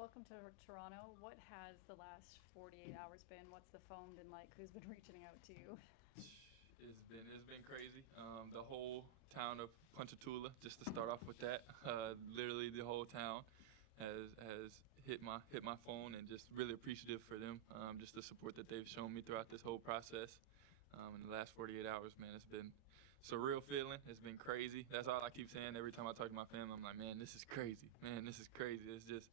Welcome to Toronto. What has the last 48 hours been? What's the phone been like? Who's been reaching out to you? It's been crazy. The whole town of Ponchatoula, just to start off with that, literally the whole town has hit my phone, and just really appreciative for them, just the support that they've shown me throughout this whole process. In the last 48 hours, man, it's been a surreal feeling. It's been crazy. That's all I keep saying every time I talk to my family. I'm like, man, this is crazy. Man, this is crazy. It's just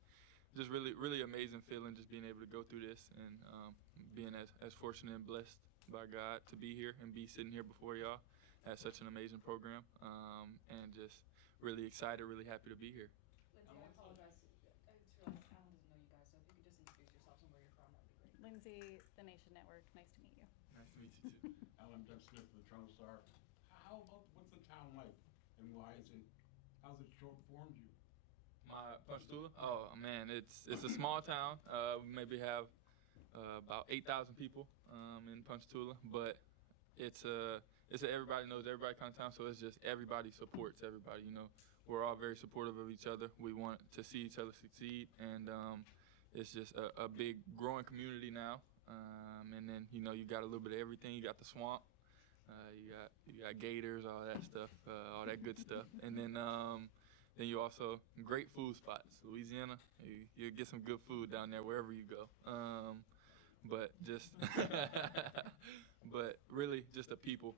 really amazing feeling, just being able to go through this, and being as fortunate and blessed by God to be here and be sitting here before y'all at such an amazing program, and just really excited, really happy to be here. Lindsay, I apologize. I just realized Alan doesn't know you guys, so if you could just introduce yourselves and where you're from, that would be great. Lindsay, The Nation Network. Nice to meet you. Nice to meet you too. Alan Doug Smith of the Toronto Star. How about, what's the town like, and how's it short formed you? My Ponchatoula? Oh man, it's a small town. We maybe have about 8,000 people in Ponchatoula, but it's a everybody knows everybody kind of town. So it's just everybody supports everybody. You know, we're all very supportive of each other. We want to see each other succeed, and it's just a big growing community now. And then you got a little bit of everything. You got the swamp, you got gators, all that stuff, all that good stuff, and then you also great food spots. Louisiana, you get some good food down there wherever you go. But just, but really just the people.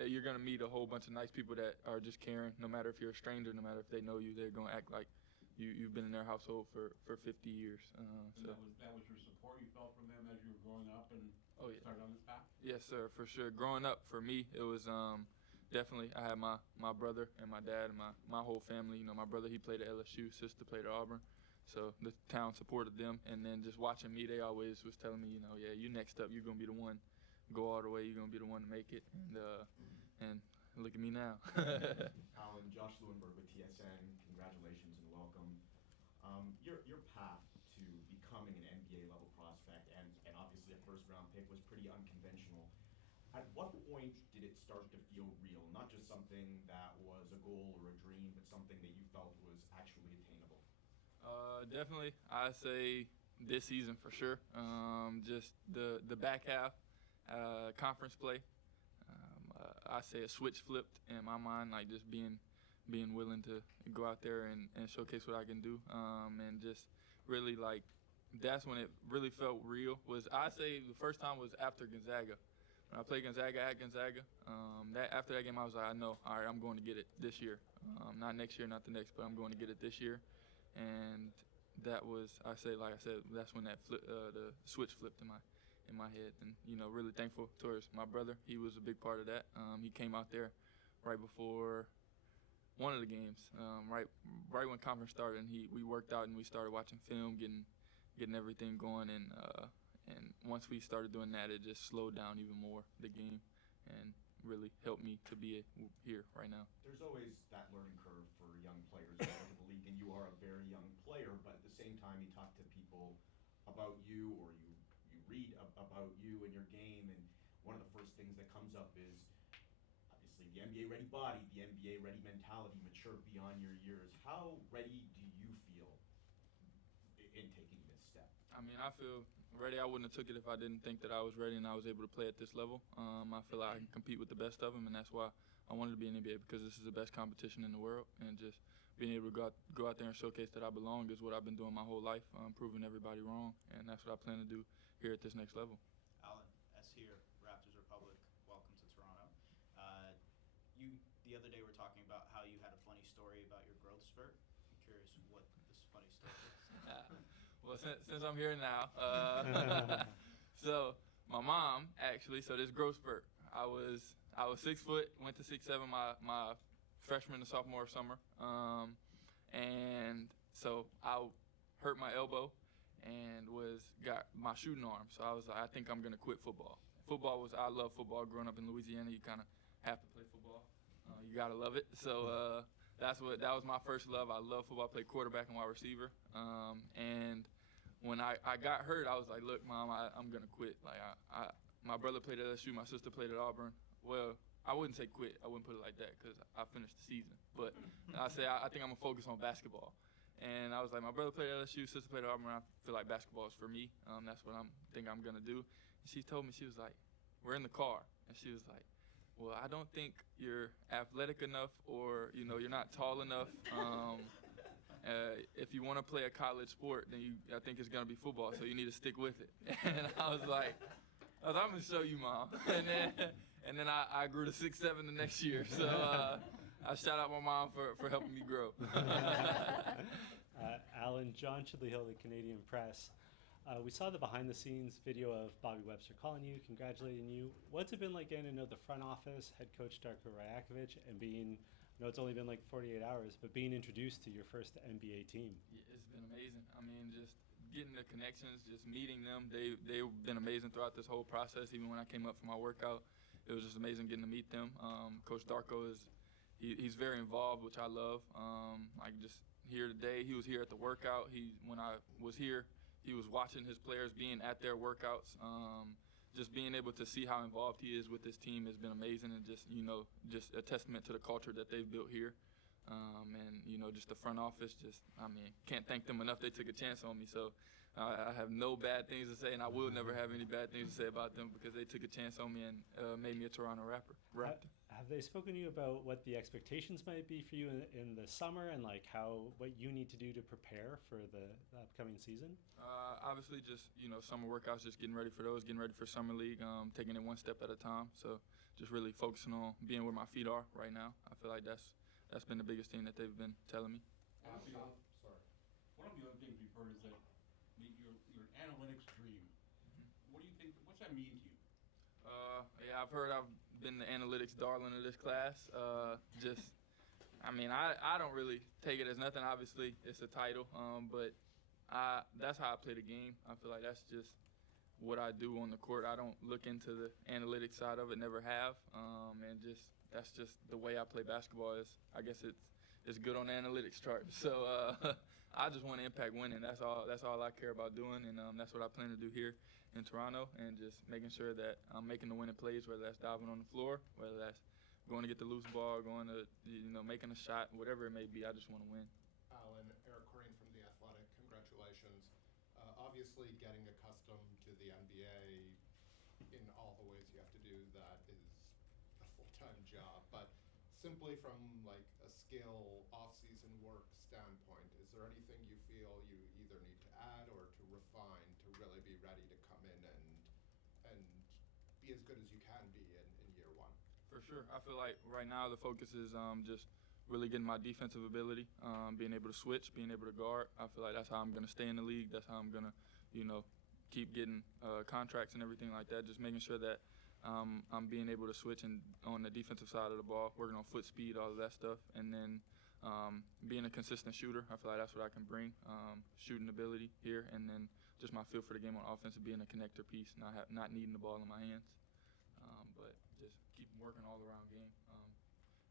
You're gonna meet a whole bunch of nice people that are just caring. No matter if you're a stranger, no matter if they know you, they're gonna act like you've been in their household for 50 years. And that was your support you felt from them as you were growing up and started on this path? Yes, sir, for sure. Growing up, for me, it was definitely, I had my brother and my dad and my whole family. You know, my brother, he played at LSU, sister played at Auburn. So the town supported them. And then just watching me, they always was telling me, yeah, you next up, you're going to be the one, go all the way, you're going to be the one to make it. And look at me now. Alan, Josh Lewinberg with TSN, congratulations and welcome. Your path to becoming an NBA level prospect and obviously a first round pick was pretty unconventional. At what point did it start to feel real? Not just something that was a goal or a dream, but something that you felt was actually attainable? Definitely, I say this season for sure. Just the back half, conference play. I say a switch flipped in my mind, like just being willing to go out there and showcase what I can do, and just really like that's when it really felt real. I say the first time was after Gonzaga. When I played Gonzaga at Gonzaga, after that game I was like, I know, all right, I'm going to get it this year. Not next year, not the next, but I'm going to get it this year. And that was, like I said, that's when that the switch flipped in my head. And really thankful towards my brother. He was a big part of that. He came out there right before one of the games, right when conference started, and we worked out and we started watching film, getting everything going, and once we started doing that, it just slowed down even more the game, and really helped me to be here right now. There's always that learning curve for young players going into the league, and you are a very young player, but at the same time you talk to people about you, or you read about you and your game, and one of the first things that comes up is obviously the NBA ready body, the NBA ready mentality, mature beyond your years. How ready do you feel in taking this step? I mean, I feel ready. I wouldn't have took it if I didn't think that I was ready and I was able to play at this level. I feel like I can compete with the best of them, and that's why I wanted to be in the NBA, because this is the best competition in the world, and just being able to go out there and showcase that I belong is what I've been doing my whole life, proving everybody wrong, and that's what I plan to do here at this next level. Alan, S here, Raptors Republic, welcome to Toronto. You, the other day, were talking about how you had a funny story about your growth spurt. I'm curious what this funny story is. Well, since I'm here now, so my mom actually, so this growth spurt, I was 6 foot, went to 6'7" my freshman and sophomore summer, and so I hurt my elbow and got my shooting arm. So I was like, I think I'm gonna quit football. I love football. Growing up in Louisiana, you kind of have to play football. You gotta love it. So that was my first love. I love football. I played quarterback and wide receiver. And when I got hurt, I was like, look, Mom, I'm gonna quit. Like my brother played at LSU, my sister played at Auburn. Well, I wouldn't say quit. I wouldn't put it like that, because I finished the season. But I said I think I'm gonna focus on basketball. And I was like, my brother played at LSU, sister played at Auburn. I feel like basketball is for me. That's what I'm gonna do. And she told me, she was like, we're in the car, and she was like, well, I don't think you're athletic enough, or you're not tall enough. If you want to play a college sport, then I think it's gonna be football. So you need to stick with it. And I was like, I'm gonna show you, Mom. And then I grew to 6'7" the next year. So I shout out my mom for helping me grow. Alan, John Chidley-Hill, the Canadian Press. We saw the behind-the-scenes video of Bobby Webster calling you, congratulating you. What's it been like getting to know the front office, head coach Darko Rajakovic, and being, I know it's only been like 48 hours, but being introduced to your first NBA team? Yeah, it's been amazing. I mean, just getting the connections, just meeting them. They've been amazing throughout this whole process. Even when I came up for my workout, it was just amazing getting to meet them. Coach Darko he's very involved, which I love. Like just here today, he was here at the workout. When I was here, he was watching his players being at their workouts. Just being able to see how involved he is with this team has been amazing, and just a testament to the culture that they've built here. And just the front office, can't thank them enough. They took a chance on me, so I have no bad things to say, and I will never have any bad things to say about them, because they took a chance on me and made me a Toronto Raptor. Have they spoken to you about what the expectations might be for you in the summer, and like what you need to do to prepare for the upcoming season? Obviously, just summer workouts, just getting ready for those, getting ready for summer league, taking it one step at a time. So just really focusing on being where my feet are right now. I feel like that's been the biggest thing that they've been telling me. One of the other things we've heard is that you're an analytics dream. What do you think? What's that mean to you? Yeah, I've heard I've been the analytics darling of this class. I don't really take it as nothing. Obviously, it's a title, but that's how I play the game. I feel like that's just what I do on the court. I don't look into the analytics side of it, never have, that's just the way I play basketball. I guess it's good on the analytics chart. So I just want to impact winning. That's all I care about doing, and that's what I plan to do here in Toronto, and just making sure that I'm making the winning plays, whether that's diving on the floor, whether that's going to get the loose ball, going to making a shot, whatever it may be. I just want to win. Alan, Eric Corrine from The Athletic, congratulations. Obviously, getting accustomed to the NBA in all the ways you have to do that is a full-time job, but simply from like a skill off-season work standpoint, is there anything you feel you either need to add or to refine to really be ready to come in and be as good as you can be in year one? For sure. I feel like right now the focus is just really getting my defensive ability, being able to switch, being able to guard. I feel like that's how I'm going to stay in the league. That's how I'm going to, keep getting contracts and everything like that. Just making sure that I'm being able to switch and on the defensive side of the ball, working on foot speed, all of that stuff. And then being a consistent shooter, I feel like that's what I can bring, shooting ability here. And then just my feel for the game on offense and being a connector piece, not needing the ball in my hands. But just keep working all around game.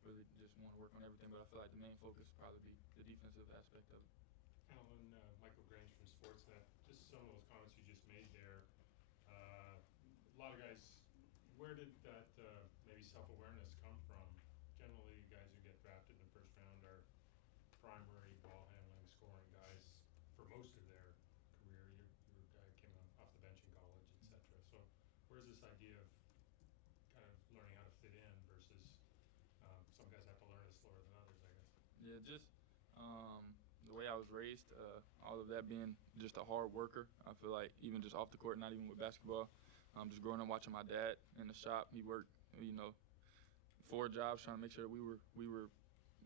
Really just want to work on everything, but I feel like the main focus would probably be the defensive aspect of it. Alan, Michael Grange from Sportsnet. Just some of those comments you just made there. A lot of guys, where did that maybe self-awareness come from? Generally, guys who get drafted in the first round are primary ball handling, scoring guys for most of their career. Your guy came off the bench in college, etc. So where's this idea of kind of learning how to fit in versus some guys have to learn it slower than others, I guess? Yeah, just the way I was raised, all of that being just a hard worker. I feel like even just off the court, not even with basketball, just growing up watching my dad in the shop. He worked, 4 jobs trying to make sure that we were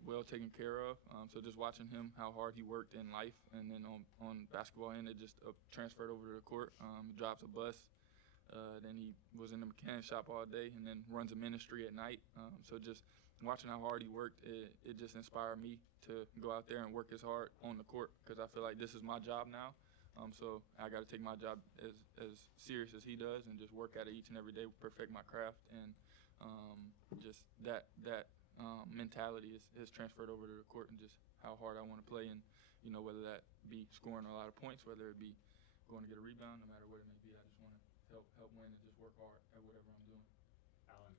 well taken care of. So just watching him, how hard he worked in life, and then on basketball end, it just transferred over to the court. He drops a bus. Then he was in the mechanic shop all day, and then runs a ministry at night. So just watching how hard he worked, it just inspired me to go out there and work as hard on the court, because I feel like this is my job now. So I got to take my job as serious as he does, and just work at it each and every day, perfect my craft, and just that mentality is transferred over to the court, and just how hard I want to play, and whether that be scoring a lot of points, whether it be going to get a rebound, no matter what it may be, I just want to help win and just work hard at whatever I'm doing. Alan,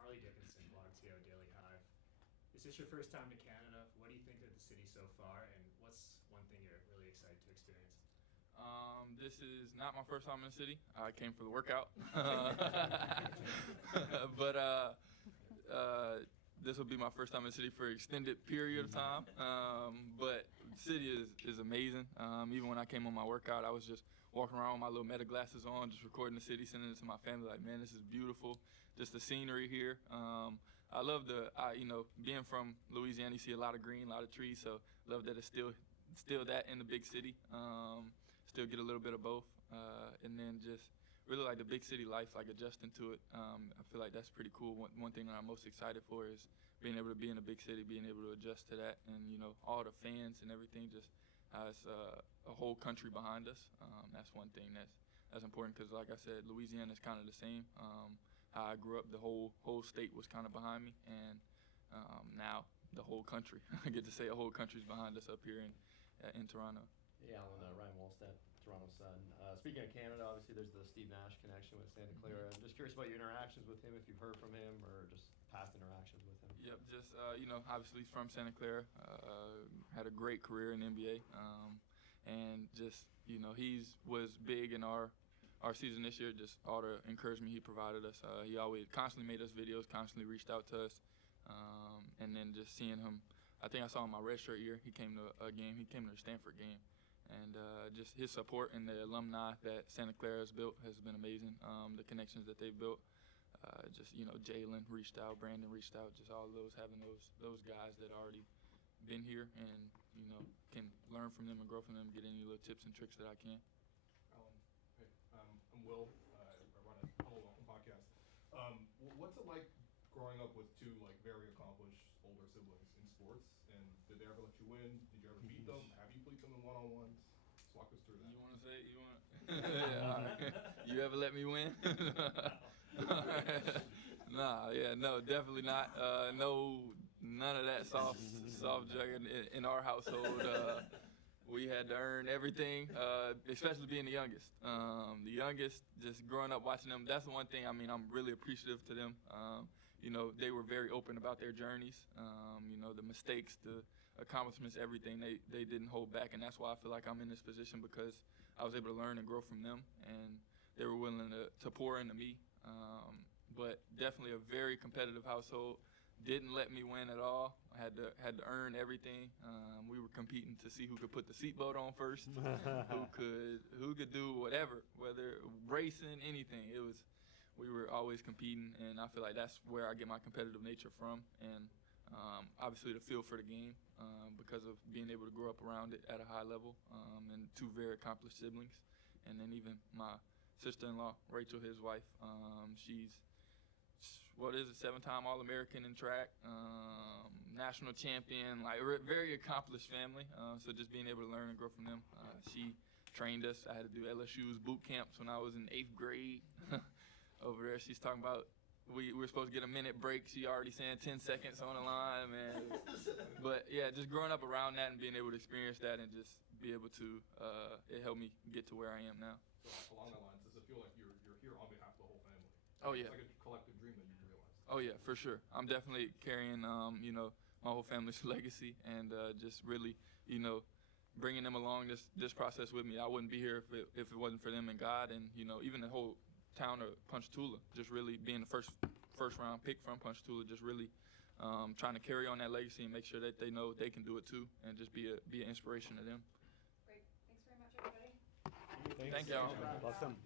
Marley Dickinson, Blog TO Daily Hive. Is this your first time to Canada? What do you think of the city so far, and what's experience? This is not my first time in the city. I came for the workout. But this will be my first time in the city for an extended period of time. But the city is amazing. Even when I came on my workout, I was just walking around with my little meta glasses on, just recording the city, sending it to my family. Like, man, this is beautiful. Just the scenery here. I love being from Louisiana, you see a lot of green, a lot of trees. So love that it's still that in the big city. Still get a little bit of both. And then just really like the big city life, like adjusting to it. I feel like that's pretty cool. One thing that I'm most excited for is being able to be in a big city, being able to adjust to that, and all the fans and everything. Just has a whole country behind us. That's one thing that's important because, like I said, Louisiana is kind of the same. How I grew up, the whole state was kind of behind me, and now the whole country. I get to say a whole country's behind us up here in Toronto. Yeah, Alan, Ryan Wolstead, Toronto Sun. Speaking of Canada, obviously there's the Steve Nash connection with Santa Clara. I'm just curious about your interactions with him, if you've heard from him or just past interactions with him. Yep, just obviously he's from Santa Clara. Had a great career in the NBA, and just he was big in our season this year. Just all the encouragement he provided us. He always constantly made us videos, constantly reached out to us, and then just seeing him. I think I saw him my redshirt year. He came to a game. He came to the Stanford game. And just his support and the alumni that Santa Clara has built has been amazing. The connections that they've built, Jalen reached out, Brandon reached out, just all of those, having those guys that already been here and, can learn from them and grow from them, get any little tips and tricks that I can. Alan, hey, I'm Will. I run a Hello Welcome podcast. What's it like growing up with two very accomplished older siblings in sports? And did they ever let you win? Did you ever beat them? Have you beat them in one-on-ones? Just walk us through that. You want to say? You ever let me win? No, definitely not. No, none of that soft jug in our household. We had to earn everything, especially being the youngest. The youngest, just growing up watching them, that's the one thing, I'm really appreciative to them. They were very open about their journeys, the mistakes, the accomplishments, everything. They didn't hold back, and that's why I feel like I'm in this position, because I was able to learn and grow from them, and they were willing to pour into me. But definitely a very competitive household. Didn't let me win at all. I had to earn everything. We were competing to see who could put the seatbelt on first, who could do whatever, whether racing, anything. We were always competing, and I feel like that's where I get my competitive nature from, and obviously the feel for the game, because of being able to grow up around it at a high level, and two very accomplished siblings, and then even my sister-in-law, Rachel, his wife, she's 7-time All-American in track, national champion, very accomplished family. So just being able to learn and grow from them. She trained us. I had to do LSU's boot camps when I was in 8th grade. Over there, she's talking about we were supposed to get a minute break. She already saying 10 seconds on the line, man. But yeah, just growing up around that and being able to experience that and just be able to, it helped me get to where I am now. So along that line, does it feel like you're here on behalf of the whole family? Oh yeah. It's like a collective dream that you realized. Oh yeah, for sure. I'm definitely carrying, my whole family's legacy, and just really, bringing them along this process with me. I wouldn't be here if it wasn't for them and God, and even the whole town of Ponchatoula, just really being the first round pick from Ponchatoula, just really trying to carry on that legacy and make sure that they know they can do it too, and just be an inspiration to them. Great. Thanks very much, everybody. Thank y'all. Welcome.